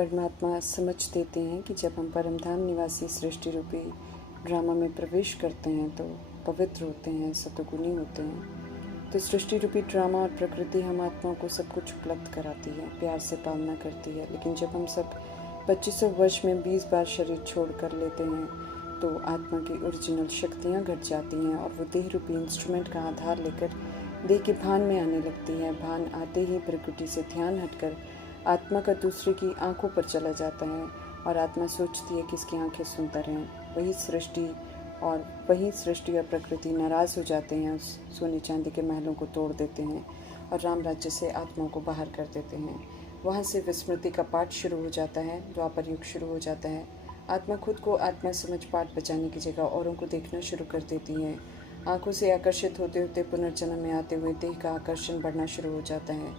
परमात्मा समझ देते हैं कि जब हम परमधाम निवासी सृष्टि रूपी ड्रामा में प्रवेश करते हैं तो पवित्र होते हैं, सतोगुणी होते हैं। तो सृष्टि रूपी ड्रामा और प्रकृति हम आत्माओं को सब कुछ उपलब्ध कराती है, प्यार से पालना करती है। लेकिन जब हम सब 2500 वर्ष में 20 बार शरीर छोड़ कर लेते हैं तो आत्मा की ओरिजिनल शक्तियाँ घट जाती हैं और वो देह रूपी इंस्ट्रूमेंट का आधार लेकर देह के भान में आने लगती है। भान आते ही प्रकृति से ध्यान हटकर आत्मा का दूसरे की आंखों पर चला जाता है और आत्मा सोचती है कि इसकी आंखें सुंदर हैं। वही सृष्टि और प्रकृति नाराज़ हो जाते हैं, उस सोने चांदी के महलों को तोड़ देते हैं और राम राज्य से आत्माओं को बाहर कर देते हैं। वहाँ से विस्मृति का पाठ शुरू हो जाता है, द्वापर युग शुरू हो जाता है। आत्मा खुद को आत्मा समझ पाठ बचाने की जगह औरों को देखना शुरू कर देती है। आंखों से आकर्षित होते होते पुनर्जन्म में आते हुए देह का आकर्षण बढ़ना शुरू हो जाता है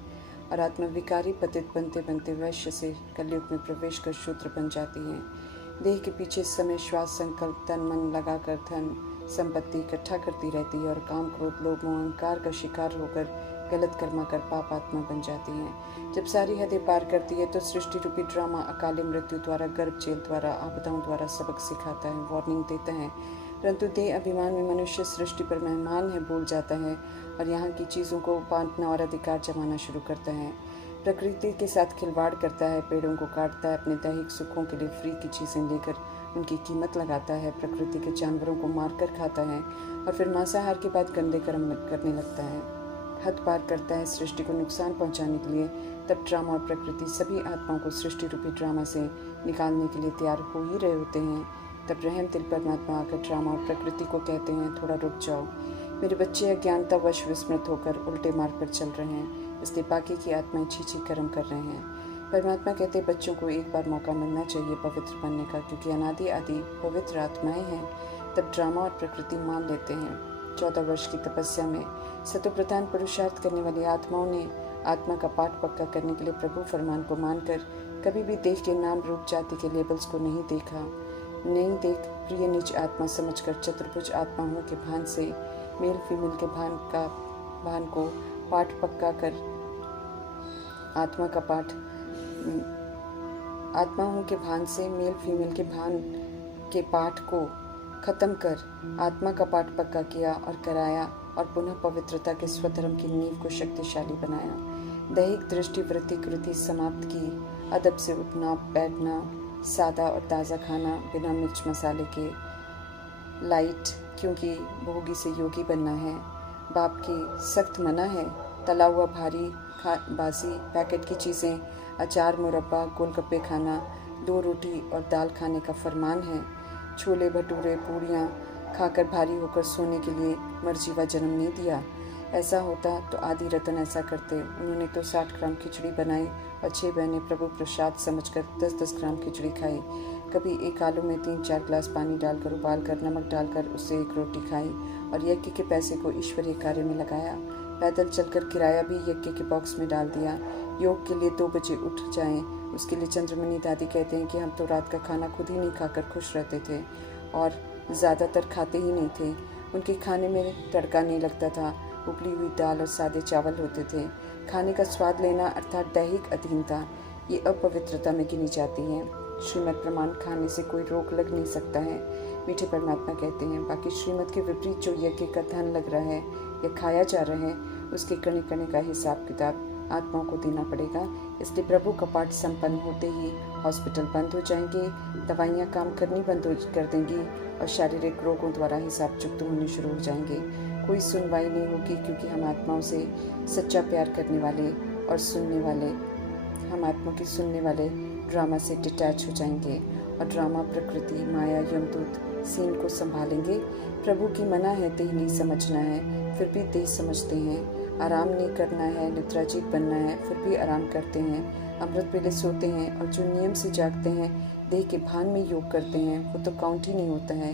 और आत्मा विकारी पतित बनते बनते वैश्य से कलयुग में प्रवेश कर शूद्र बन जाती है। देह के पीछे समय श्वास संकल्प तन मन लगाकर धन संपत्ति इकट्ठा करती रहती है और काम क्रोध लोभ मोह अहंकार का शिकार होकर गलत कर्मा कर पाप आत्मा बन जाती है। जब सारी हदें पार करती है तो सृष्टि रूपी ड्रामा अकाली मृत्यु द्वारा, गर्भ जेल द्वारा, आपदाओं द्वारा सबक सिखाता है, वार्निंग देता है। परंतु देह अभिमान में मनुष्य सृष्टि पर मेहमान है भूल जाता है और यहाँ की चीज़ों को बांटना और अधिकार जमाना शुरू करता है। प्रकृति के साथ खिलवाड़ करता है, पेड़ों को काटता है, अपने दैहिक सुखों के लिए फ्री की चीज़ें लेकर उनकी कीमत लगाता है, प्रकृति के जानवरों को मारकर खाता है और फिर मांसाहार के बाद गंदे कर्म करने लगता है। हद पार करता है सृष्टि को नुकसान पहुंचाने के लिए। तब ड्रामा और प्रकृति सभी आत्माओं को सृष्टि रूपी ड्रामा से निकालने के लिए तैयार हो ही रहे होते हैं। तब रहम दिल परमात्मा आकर ड्रामा और प्रकृति को कहते हैं, थोड़ा रुक जाओ, मेरे बच्चे अज्ञानतावश विस्मृत होकर उल्टे मार्ग पर चल रहे हैं, इसलिए बाकी की आत्माएं छीछी कर्म कर रहे हैं। परमात्मा कहते हैं बच्चों को एक बार मौका मिलना चाहिए पवित्र बनने का, क्योंकि अनादि आदि पवित्र आत्माएं हैं। तब ड्रामा और प्रकृति मान लेते हैं। 14 वर्ष की तपस्या में सतोप्रधान पुरुषार्थ करने वाली आत्माओं ने आत्मा का पाठ पक्का करने के लिए प्रभु फरमान को मानकर कभी भी देह के नाम रूप जाति के लेबल्स को नहीं देख प्रिय निज आत्मा समझकर चतुर्भुज आत्मा हूँ के भान से मेल फीमेल के भान को पाठ पक्का कर आत्मा हूँ के भान से मेल फीमेल के भान के पाठ को खत्म कर आत्मा का पाठ पक्का किया और कराया और पुनः पवित्रता के स्वधर्म की नींव को शक्तिशाली बनाया। दैहिक दृष्टि वृत्ति कृति समाप्त की, अदब से उठना बैठना, सादा और ताज़ा खाना बिना मिर्च मसाले के, लाइट, क्योंकि भोगी से योगी बनना है। बाप की सख्त मना है। तला हुआ भारी बासी पैकेट की चीज़ें, अचार मुरब्बा गोलगप्पे खाना, 2 रोटी और दाल खाने का फरमान है। छोले भटूरे पूड़ियाँ खाकर भारी होकर सोने के लिए मर्जी व जन्म नहीं दिया। ऐसा होता तो आदि रतन ऐसा करते। उन्होंने तो 60 ग्राम खिचड़ी बनाई और 6 बहनें प्रभु प्रसाद समझकर 10-10 ग्राम खिचड़ी खाई। कभी एक आलू में 3-4 गिलास पानी डालकर उबालकर नमक डालकर उससे 1 रोटी खाई और यज्ञ के पैसे को ईश्वरीय कार्य में लगाया। पैदल चलकर किराया भी यज्ञ के बॉक्स में डाल दिया। योग के लिए 2 बजे उठ जाएं, उसके लिए चंद्रमणि दादी कहते हैं कि हम तो रात का खाना खुद ही नहीं खाकर खुश रहते थे और ज़्यादातर खाते ही नहीं थे। उनके खाने में तड़का नहीं लगता था, उबली हुई दाल और सादे चावल होते थे। खाने का स्वाद लेना अर्थात दैहिक अधीनता, ये अपवित्रता में गिनी जाती है। श्रीमद प्रमाण खाने से कोई रोक लग नहीं सकता है, मीठे परमात्मा कहते हैं। बाकी श्रीमद के विपरीत जो यज्ञ का धन लग रहा है या खाया जा रहा है, उसके कणे कणे का हिसाब किताब आत्माओं को देना पड़ेगा। इसलिए प्रभु का पाठ संपन्न होते ही हॉस्पिटल बंद हो जाएंगे, दवाइयाँ काम करनी बंद कर देंगी और शारीरिक रोगों द्वारा हिसाब चुकते होने शुरू हो जाएंगे। कोई सुनवाई नहीं होगी, क्योंकि हम आत्माओं से सच्चा प्यार करने वाले और हम आत्मा की सुनने वाले ड्रामा से डिटैच हो जाएंगे और ड्रामा प्रकृति माया यमदूत सीन को संभालेंगे। प्रभु की मना है देह नहीं समझना है, फिर भी देह समझते हैं। आराम नहीं करना है, निद्राजीत बनना है, फिर भी आराम करते हैं। अमृत वेले सोते हैं और जो नियम से जागते हैं, देह के भान में योग करते हैं, वो तो काउंट ही नहीं होता है।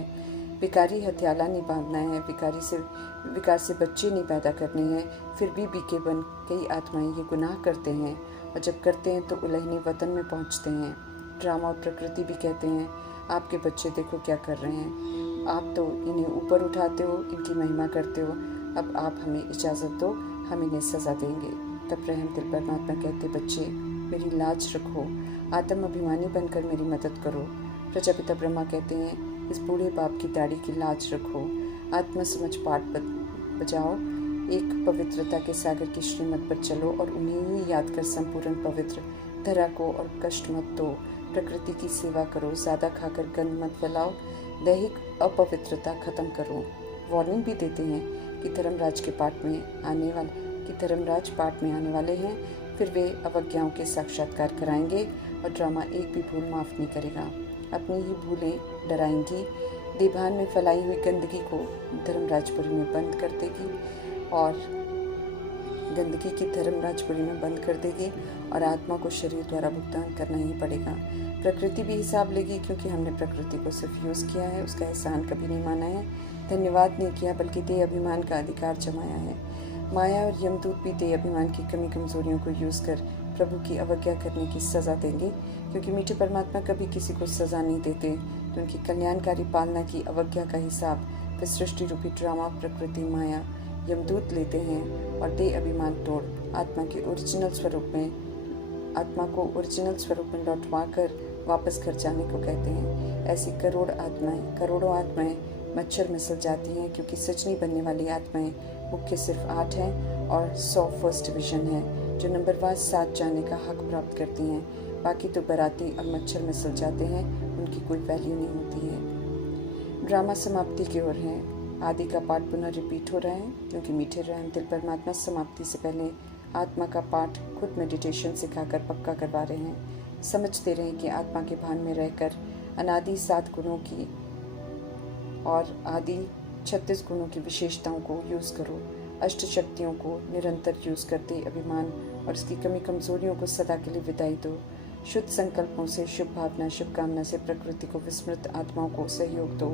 विकारी हथियाला नहीं बांधना है, विकार से बच्चे नहीं पैदा करने हैं, फिर भी बीके बन कई आत्माएं ये गुनाह करते हैं और जब करते हैं तो उलहने वतन में पहुंचते हैं। ड्रामा और प्रकृति भी कहते हैं, आपके बच्चे देखो क्या कर रहे हैं, आप तो इन्हें ऊपर उठाते हो, इनकी महिमा करते हो, अब आप हमें इजाज़त दो, हम इन्हें सज़ा देंगे। तब रहम दिल परमात्मा कहते, बच्चे मेरी लाज रखो, आत्म अभिमानी बनकर मेरी मदद करो। प्रजापिता ब्रह्मा कहते हैं, इस बूढ़े बाप की दाढ़ी की लाज रखो, आत्म समझ पाठ बजाओ, एक पवित्रता के सागर की श्रीमत पर चलो और उन्हें ही याद कर संपूर्ण पवित्र धरा को और कष्ट मत दो। प्रकृति की सेवा करो, ज़्यादा खाकर गंद मत फैलाओ, दैहिक अपवित्रता खत्म करो। वार्निंग भी देते हैं कि धर्मराज पाठ में आने वाले हैं, फिर वे अवज्ञाओं के साक्षात्कार कराएंगे और ड्रामा एक भी भूल माफ़ नहीं करेगा। अपनी ही भूलें डराएंगी, देभान में फैलाई हुई गंदगी को धर्मराजपुरी में बंद कर देगी और आत्मा को शरीर द्वारा भुगतान करना ही पड़ेगा। प्रकृति भी हिसाब लेगी, क्योंकि हमने प्रकृति को सिर्फ यूज़ किया है, उसका एहसान कभी नहीं माना है, धन्यवाद नहीं किया, बल्कि देह अभिमान का अधिकार जमाया है। माया और यमदूत भी देह अभिमान की कमी कमजोरियों को यूज़ कर प्रभु की अवज्ञा करने की सज़ा देंगे, क्योंकि मीठे परमात्मा कभी किसी को सज़ा नहीं देते। तो उनकी कल्याणकारी पालना की अवज्ञा का हिसाब वे सृष्टि रूपी ड्रामा प्रकृति माया यमदूत लेते हैं और देह अभिमान तोड़ आत्मा को ओरिजिनल स्वरूप में लौटवा कर वापस घर जाने को कहते हैं। ऐसी करोड़ों आत्माएं मच्छर में सज जाती हैं, क्योंकि सजनी बनने वाली आत्माएं मुख्य सिर्फ 8 हैं और 100 फर्स्ट डिवीजन है, जो नंबरवार 7 जाने का हक प्राप्त करती हैं। बाकी तो बराती और मच्छर में सज जाते हैं, उनकी कोई वैल्यू नहीं होती है। ड्रामा समाप्ति की ओर है। आदि का पाठ पुनः रिपीट हो रहा है, क्योंकि मीठे रहम दिल परमात्मा समाप्ति से पहले आत्मा का पाठ खुद मेडिटेशन सिखाकर पक्का करवा रहे हैं। समझते रहें कि आत्मा के भान में रहकर अनादि 7 गुणों की और आदि 36 गुणों की विशेषताओं को यूज़ करो। अष्ट शक्तियों को निरंतर यूज़ करते अभिमान और उसकी कमी कमजोरियों को सदा के लिए विदाई दो। शुद्ध संकल्पों से, शुभ भावना, शुभकामना से प्रकृति को विस्मृत आत्माओं को सहयोग दो,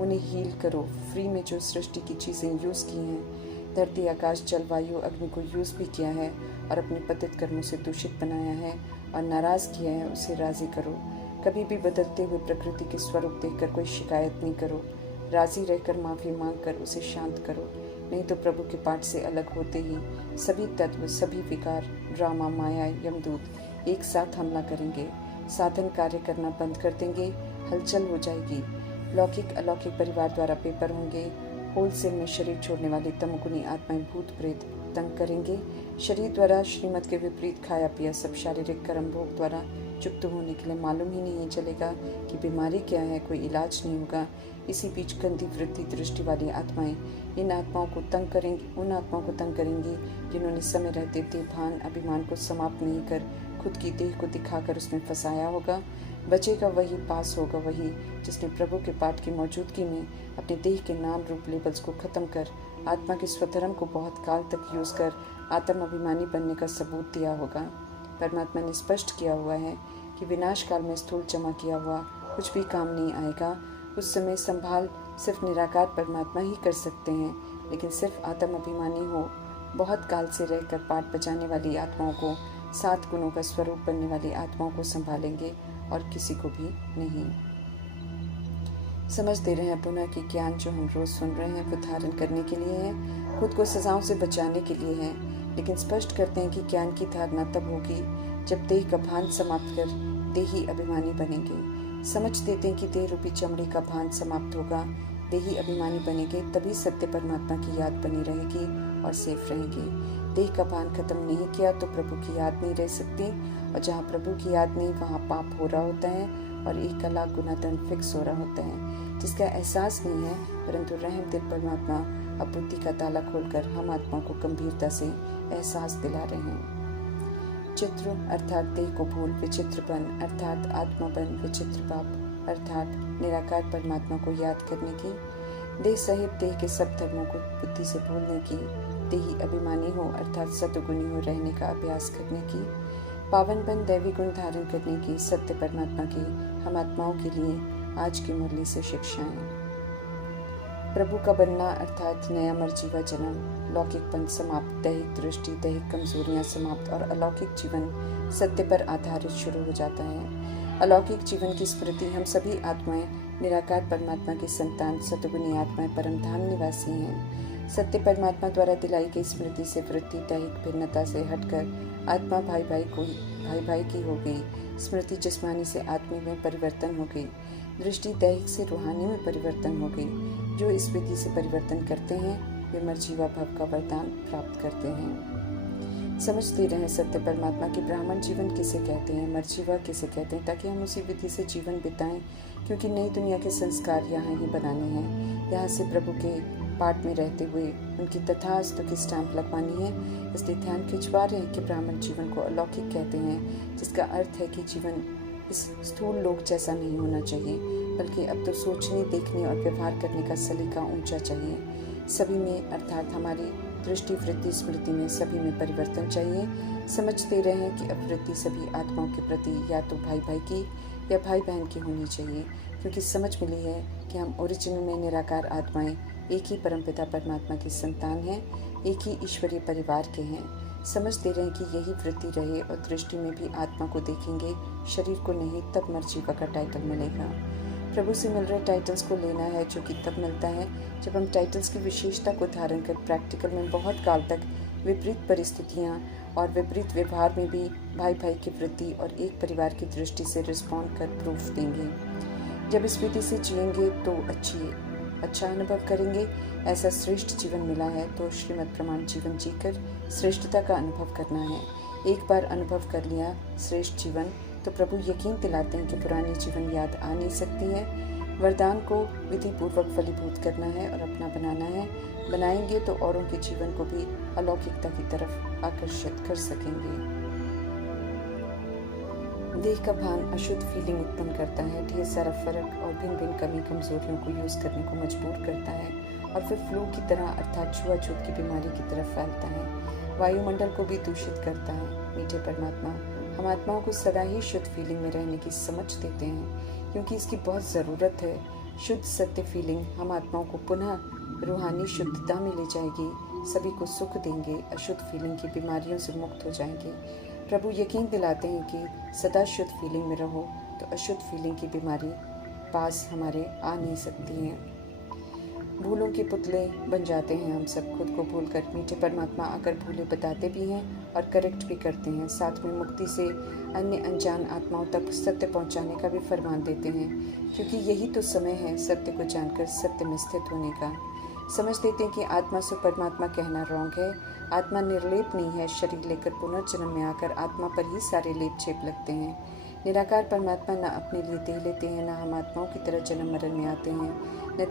उन्हें हील करो। फ्री में जो सृष्टि की चीज़ें यूज़ की हैं, धरती, आकाश, जल, वायु, अग्नि को यूज़ भी किया है और अपने पतित कर्मों से दूषित बनाया है और नाराज़ किया है, उसे राज़ी करो। कभी भी बदलते हुए प्रकृति के स्वरूप देखकर कोई शिकायत नहीं करो, राज़ी रहकर माफ़ी मांग कर उसे शांत करो। नहीं तो प्रभु के पाठ से अलग होते ही सभी तत्व, सभी विकार, ड्रामा, माया, यमदूत एक साथ हमला करेंगे, साधन कार्य करना बंद कर देंगे, हलचल हो जाएगी। लौकिक अलौकिक परिवार द्वारा पेपर होंगे, होलसेल में शरीर छोड़ने वाली तमोगुनी आत्माएं भूत प्रेत तंग करेंगे। शरीर द्वारा श्रीमत के विपरीत खाया पिया सब शारीरिक कर्म भोग द्वारा चुप्त होने के लिए मालूम ही नहीं चलेगा कि बीमारी क्या है, कोई इलाज नहीं होगा। इसी बीच गंदी वृत्ति दृष्टि वाली आत्माएं उन आत्माओं को तंग करेंगी जिन्होंने समय रहते देभान अभिमान को समाप्त नहीं कर खुद की देह को दिखाकर उसमें फंसाया होगा। बचेगा वही, पास होगा वही जिसने प्रभु के पाठ की मौजूदगी में अपने देह के नाम रूप लेबल्स को खत्म कर आत्मा के स्वधर्म को बहुत काल तक यूज कर आत्म अभिमानी बनने का सबूत दिया होगा। परमात्मा ने स्पष्ट किया हुआ है कि विनाश काल में स्थूल जमा किया हुआ कुछ भी काम नहीं आएगा। उस समय संभाल सिर्फ निराकार परमात्मा ही कर सकते हैं, लेकिन सिर्फ आत्म अभिमानी हो बहुत काल से रहकर पाठ बजाने वाली आत्माओं को, 7 गुणों का स्वरूप बनने वाली आत्माओं को संभालेंगे और किसी को भी नहीं। समझ दे रहे हैं पुनः कि ज्ञान जो हम रोज सुन रहे हैं वो धारण करने के लिए है, खुद को सजाओं से बचाने के लिए है। लेकिन स्पष्ट करते हैं कि ज्ञान की धारणा तब होगी जब देह का भान समाप्त कर देही अभिमानी बनेंगे। समझ देते हैं कि देह रूपी चमड़ी का भान समाप्त होगा, देही अभिमानी बनेंगे, तभी सत्य परमात्मा की याद बनी रहेगी और सेफ रहेंगे। देह का भान खत्म नहीं किया तो प्रभु की याद नहीं रह सकती, और जहाँ प्रभु की याद नहीं वहाँ पाप हो रहा होता है और 1 लाख गुना दंड फिक्स हो रहा होता है, जिसका एहसास नहीं है। परंतु रहम दिल परमात्मा अब बुद्धि का ताला खोलकर हम आत्मा को गंभीरता से एहसास दिला रहे हैं। चित्र अर्थात देह को भूल, विचित्र बन अर्थात आत्मा बन, विचित्र पाप अर्थात निराकार परमात्मा को याद करने की, देह सहित देह के सब धर्मों को बुद्धि से भूलने की, देही अभिमानी हो अर्थात सतगुणी हो रहने का अभ्यास करने की, पावन बन दैवी गुण धारण करने की, सत्य परमात्मा की हम आत्माओं के लिए आज की मुरली से शिक्षाएं। प्रभु का बनना अर्थात नया मर्जीवा जन्म, लौकिकपन समाप्त, दैहिक दृष्टि, दैहिक कमजोरियां समाप्त और अलौकिक जीवन सत्य पर आधारित शुरू हो जाता है। अलौकिक जीवन की स्मृति हम सभी आत्माएं निराकार परमात्मा की संतान सतगुणी आत्माएं परम धाम निवासी हैं। सत्य परमात्मा द्वारा दिलाई गई स्मृति से वृत्ति दैहिक भिन्नता से हटकर आत्मा भाई भाई की हो गई। स्मृति जिस्मानी से आत्मिक में परिवर्तन हो गई। दृष्टि दैहिक से रूहानी में परिवर्तन हो गई। जो इस विधि से परिवर्तन करते हैं वे मर्जीवा भव का वरदान प्राप्त करते हैं। समझते रहें सत्य परमात्मा के ब्राह्मण जीवन किसे कहते हैं, मर्जीवा किसे कहते हैं, ताकि हम उसी विधि से जीवन बिताएं, क्योंकि नई दुनिया के संस्कार यहाँ ही बनाने हैं। यहाँ से प्रभु के पाठ में रहते हुए उनकी तथास्तु की स्टैंप लगवानी है। इसलिए ध्यान खिंचवा रहे हैं कि ब्राह्मण जीवन को अलौकिक कहते हैं, जिसका अर्थ है कि जीवन इस स्थूल लोक जैसा नहीं होना चाहिए, बल्कि अब तो सोचने, देखने और व्यवहार करने का सलीका ऊंचा चाहिए। सभी में अर्थात हमारी दृष्टि, वृत्ति, स्मृति में सभी में परिवर्तन चाहिए। समझते रहें कि अब वृत्ति सभी आत्माओं के प्रति या तो भाई भाई की या भाई बहन की होनी चाहिए, क्योंकि समझ मिली है कि हम ओरिजिनल में निराकार आत्माएं एक ही परमपिता परमात्मा की संतान हैं, एक ही ईश्वरीय परिवार के हैं। समझते रहें कि यही वृत्ति रहे और दृष्टि में भी आत्मा को देखेंगे, शरीर को नहीं, तब मर्जीवा का टाइटल मिलेगा। प्रभु से मिल रहे टाइटल्स को लेना है, जो कि तब मिलता है जब हम टाइटल्स की विशेषता को धारण कर प्रैक्टिकल में बहुत काल तक विपरीत परिस्थितियाँ और विपरीत व्यवहार में भी भाई भाई की वृत्ति और एक परिवार की दृष्टि से रिस्पॉन्ड कर प्रूफ देंगे। जब इस विधि से जिएंगे तो अच्छा अनुभव करेंगे। ऐसा श्रेष्ठ जीवन मिला है तो श्रीमद् प्रमाण जीवन जीकर श्रेष्ठता का अनुभव करना है। एक बार अनुभव कर लिया श्रेष्ठ जीवन तो प्रभु यकीन दिलाते हैं कि पुरानी जीवन याद आ नहीं सकती है। वरदान को विधि पूर्वक फलीभूत करना है और अपना बनाना है। बनाएंगे तो औरों के जीवन को भी अलौकिकता की तरफ आकर्षित कर सकेंगे। देह का भान अशुद्ध फीलिंग उत्पन्न करता है, ढेर सारा फर्क और भिन्न भिन्न कमी कमजोरियों को यूज करने को मजबूर करता है और फिर फ्लू की तरह अर्थात छुआछूत की बीमारी की तरफ फैलता है। वायुमंडल को भी दूषित करता है। मीठे परमात्मा हम आत्माओं को सदा ही शुद्ध फीलिंग में रहने की समझ देते हैं, क्योंकि इसकी बहुत ज़रूरत है। शुद्ध सत्य फीलिंग हम आत्माओं को पुनः रूहानी शुद्धता में ले जाएगी, सभी को सुख देंगे, अशुद्ध फीलिंग की बीमारियों से मुक्त हो जाएंगे। प्रभु यकीन दिलाते हैं कि सदा शुद्ध फीलिंग में रहो तो अशुद्ध फीलिंग की बीमारी पास हमारे आ नहीं सकती हैं। भूलों के पुतले बन जाते हैं हम सब, खुद को भूलकर। मीठे परमात्मा आकर भूले बताते भी हैं और करेक्ट भी करते हैं, साथ में मुक्ति से अन्य अनजान आत्माओं तक सत्य पहुंचाने का भी फरमान देते हैं, क्योंकि यही तो समय है सत्य को जानकर सत्य में स्थित होने का। समझ देते हैं कि आत्मा से परमात्मा कहना रॉन्ग है। आत्मा निर्लेप नहीं है। शरीर लेकर पुनर्जन्म में आकर आत्मा पर ही सारे लेप छेप लगते हैं। निराकार परमात्मा न अपने लिए देह लेते हैं, न हम आत्माओं की तरह जन्म मरण में आते हैं, न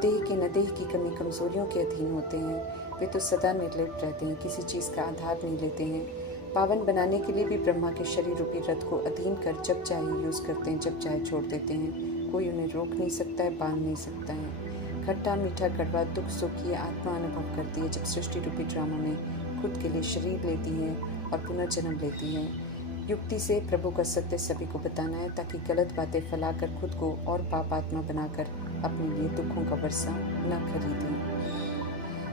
देह की कमी कमजोरियों के अधीन होते हैं। वे तो सदा निर्लिप्त रहते हैं, किसी चीज़ का आधार नहीं लेते हैं। पावन बनाने के लिए भी ब्रह्मा के शरीर रूपी रथ को अधीन कर जब चाहे यूज़ करते हैं, जब चाहे छोड़ देते हैं। कोई उन्हें रोक नहीं सकता है, बांध नहीं सकता है। खट्टा मीठा कड़वा दुख सुख ये आत्मा अनुभव करती है जब सृष्टि रूपी ड्रामा में खुद के लिए शरीर लेती है और पुनर्जन्म लेती है। युक्ति से प्रभु का सत्य सभी को बताना है, ताकि गलत बातें फैलाकर खुद को और पाप आत्मा बनाकर अपने लिए दुखों का वर्षा न खरीदें।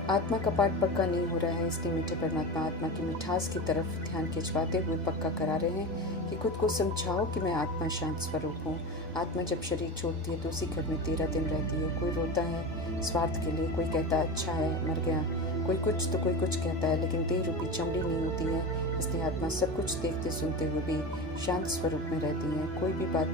आत्मा का पाठ पक्का नहीं हो रहा है, इसलिए मीठे परमात्मा आत्मा की मिठास की तरफ ध्यान खिंचवाते हुए पक्का करा रहे हैं कि खुद को समझाओ कि मैं आत्मा शांत स्वरूप हूँ। आत्मा जब शरीर छोड़ती है तो उसी घर में 13 दिन रहती है। कोई रोता है स्वार्थ के लिए, कोई कहता है अच्छा है मर गया, कोई कुछ तो कोई कुछ कहता है, लेकिन देह रूपी चमड़ी नहीं होती है। इसलिए आत्मा सब कुछ देखते सुनते हुए भी शांत स्वरूप में रहती है। कोई भी बात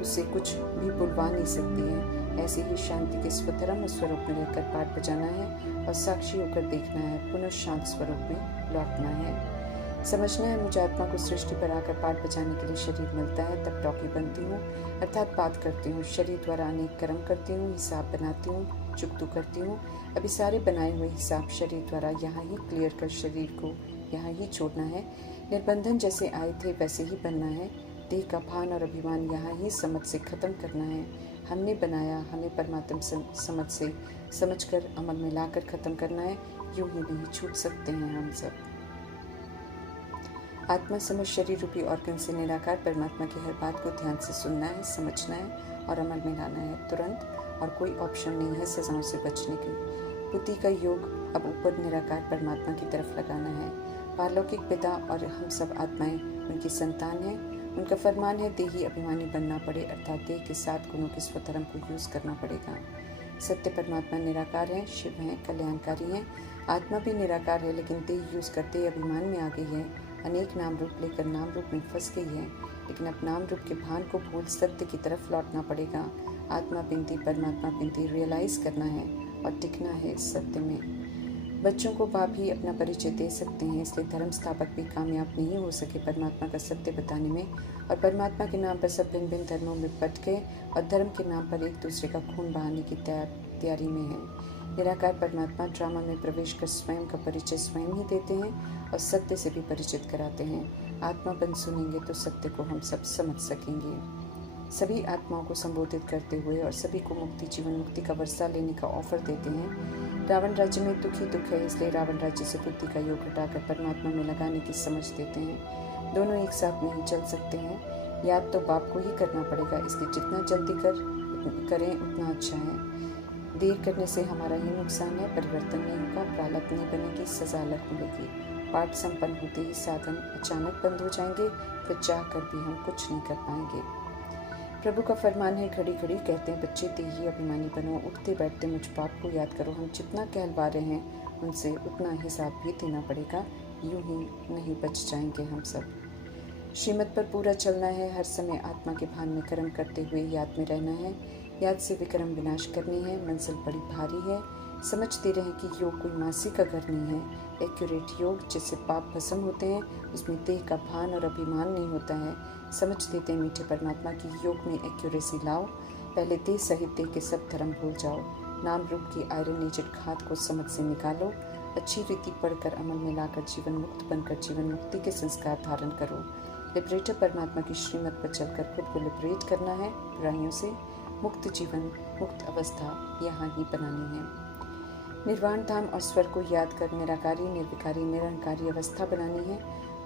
उससे कुछ भी बुलवा नहीं सकती है। ऐसे ही शांति के स्वधर्म स्वरूप में रहकर पाठ बजाना है और साक्षी होकर देखना है, पुनः शांत स्वरूप में लौटना है। समझना है मुझे आत्मा को सृष्टि पर आकर पाठ बजाने के लिए शरीर मिलता है, तब टॉकी बनती हूँ अर्थात बात करती हूँ, शरीर द्वारा अनेक कर्म करती हूँ, हिसाब बनाती हूँ, चुकतू करती हूँ। अभी सारे बनाए हुए हिसाब शरीर द्वारा यहाँ ही क्लियर कर शरीर को यहाँ ही छोड़ना है। निर्बंधन जैसे आए थे वैसे ही बनना है। देह का भान और अभिमान यहाँ ही समझ से खत्म करना है। हमने बनाया, हमें परमात्मा समझ से समझकर अमल में लाकर खत्म करना है। यूं ही नहीं छूट सकते हैं हम सब। आत्मा समझ शरीर रूपी ऑर्गन से निराकार परमात्मा की हर बात को ध्यान से सुनना है, समझना है और अमल में लाना है तुरंत, और कोई ऑप्शन नहीं है सजाओं से बचने की। बुद्धि का योग अब ऊपर निराकार परमात्मा की तरफ लगाना है। पारलौकिक पिता और हम सब आत्माएं उनकी संतान हैं। उनका फरमान है देही अभिमानी बनना पड़े, अर्थात देह के 7 गुणों के स्वधर्म को यूज करना पड़ेगा। सत्य परमात्मा निराकार है, शिव हैं, कल्याणकारी हैं। आत्मा भी निराकार है, लेकिन देह यूज करते अभिमान में आ गई है, अनेक नाम रूप लेकर नाम रूप में फंस गई है। लेकिन अब नाम रूप के भान को भूल सत्य की तरफ लौटना पड़ेगा। आत्मा बिनती परमात्मा बिनती रियलाइज करना है और टिकना है इस सत्य में। बच्चों को बाप ही अपना परिचय दे सकते हैं, इसलिए धर्म स्थापक भी कामयाब नहीं हो सके परमात्मा का सत्य बताने में। और परमात्मा के नाम पर सब भिन्न भिन्न धर्मों में बट गए और धर्म के नाम पर एक दूसरे का खून बहाने की तैयारी में है। निराकार परमात्मा ड्रामा में प्रवेश कर स्वयं का परिचय स्वयं ही देते हैं और सत्य से भी परिचित कराते हैं। आत्मा बन सुनेंगे तो सत्य को हम सब समझ सकेंगे। सभी आत्माओं को संबोधित करते हुए और सभी को मुक्ति जीवन मुक्ति का वर्षा लेने का ऑफर देते हैं। रावण राज्य में दुख ही दुख है, इसलिए रावण राज्य से बुद्धि का योग हटाकर परमात्मा में लगाने की समझ देते हैं। दोनों एक साथ नहीं चल सकते हैं, याद तो बाप को ही करना पड़ेगा, इसलिए जितना जल्दी करें उतना अच्छा है। देर करने से हमारा ही नुकसान है, परिवर्तन नहीं होगा, प्रारब्ध नहीं बनेगी, सजा अलग मिलेगी। पाठ संपन्न होते ही साधन अचानक बंद हो जाएंगे, फिर चाह कर भी हम कुछ नहीं कर पाएंगे। प्रभु का फरमान है, घड़ी घड़ी कहते हैं बच्चे देही अभिमानी बनो, उठते बैठते मुझ बाप को याद करो। हम जितना कहलवा रहे हैं उनसे उतना हिसाब भी देना पड़ेगा, यूं ही नहीं बच जाएंगे हम सब। श्रीमत पर पूरा चलना है, हर समय आत्मा के भान में कर्म करते हुए याद में रहना है। याद से विक्रम विनाश करनी है, मंजिल बड़ी भारी है। समझते रहें कि योग कोई मासी का घर नहीं है। एक्यूरेट योग जिससे पाप भस्म होते हैं, उसमें देह का भान और अभिमान नहीं होता है। समझ देते हैं मीठे परमात्मा की योग में एक्यूरेसी लाओ। पहले देह सहित देह के सब धर्म भूल जाओ। नाम रूप की आयरनेटेड खाद को समझ से निकालो। अच्छी रीति पढ़कर अमल में लाकर जीवन मुक्त बनकर जीवन मुक्ति के संस्कार धारण करो। लिबरेटर परमात्मा की श्रीमत पर चलकर खुद को लिबरेट करना है बुराइयों से। मुक्त जीवन मुक्त अवस्था यहाँ ही बनानी है। निर्वाण धाम और स्वर को याद कर निराकारी निर्विकारी निरंकारी अवस्था बनानी है।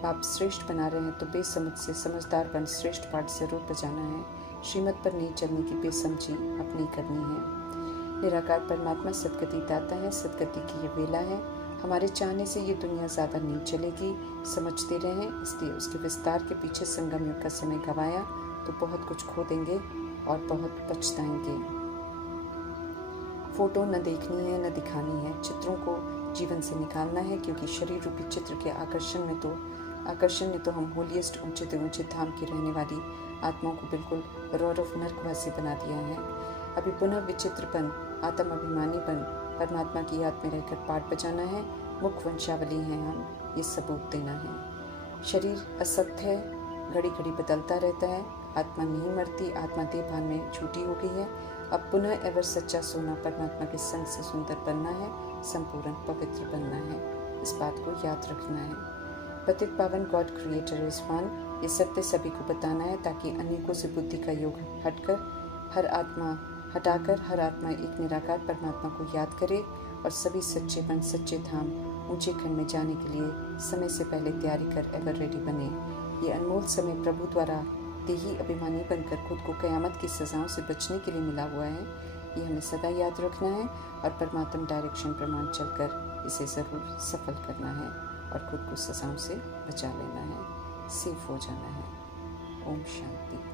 बाप श्रेष्ठ बना रहे हैं तो बेसमझ से समझदार बन श्रेष्ठ पाठ जरूर बजाना है। श्रीमत पर नहीं चलने की बेसमझी अपनी करनी है। निराकार परमात्मा सदगति दाता है, सदगति की ये वेला है। हमारे चाहने से ये दुनिया ज़्यादा नहीं चलेगी, समझते रहें। इसलिए उसके विस्तार के पीछे संगम युग का समय गंवाया तो बहुत कुछ खो देंगे और बहुत पछताएंगे। फोटो न देखनी है न दिखानी है, चित्रों को जीवन से निकालना है, क्योंकि शरीर रूपी चित्र के आकर्षण ने तो हम होलिएस्ट ऊंचे धाम की रहने वाली आत्माओं को बिल्कुल रौरव नरकवासी बना दिया है। अभी पुनः विचित्रपन आत्म अभिमानीपन परमात्मा की याद में रहकर पाठ बजाना है। मुख वंशावली हैं हम, ये सबूत देना है। शरीर असत्य है, घड़ी घड़ी बदलता रहता है। आत्मा नहीं मरती, आत्मा देह भान में छूटी हो गई है। अब पुनः एवर सच्चा सोना परमात्मा के संग से सुंदर बनना है, संपूर्ण पवित्र बनना है। इस बात को याद रखना है। पतित पावन गॉड क्रिएटर इज वन, ये सत्य सभी को बताना है, ताकि अनेकों से बुद्धि का योग हटाकर हर आत्मा एक निराकार परमात्मा को याद करे और सभी सच्चे बन सच्चे धाम ऊंचे खंड में जाने के लिए समय से पहले तैयारी कर एवर रेडी बने। ये अनमोल समय प्रभु द्वारा देही अभिमानी बनकर खुद को कयामत की सजाओं से बचने के लिए मिला हुआ है। ये हमें सदा याद रखना है और परमात्मा डायरेक्शन प्रमाण चलकर इसे ज़रूर सफल करना है और खुद को सजाओं से बचा लेना है, सेफ हो जाना है। ओम शांति।